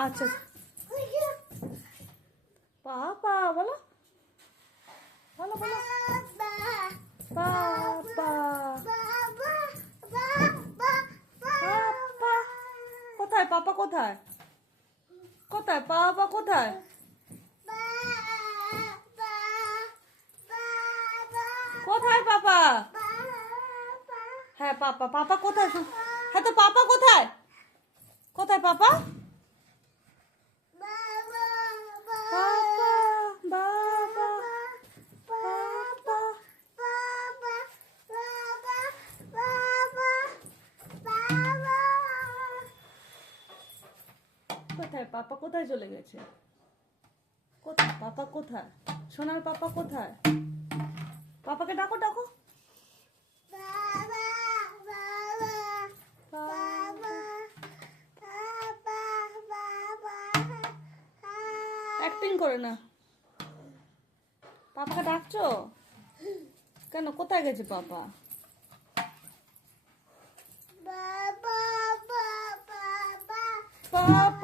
আচ্ছা পাপা বলো বলো বলো পাপা পাপা কোথায় পাপা কোথায় কোথায় পাপা কোথায় কোথায় পাপা হ্যাঁ পাপা পাপা কোথায় হ্যাঁ তো পাপা কোথায় কোথায় পাপা কোথায় পাপা কোথায় চলে গেছে কোথায় পাপা কোথায় সোনার পাপা কোথায় পাপাকে ডাকো ডাকো অ্যাক্টিং করে না পাপাকে ডাকছো কেন কোথায় গেছে পাপা পাপা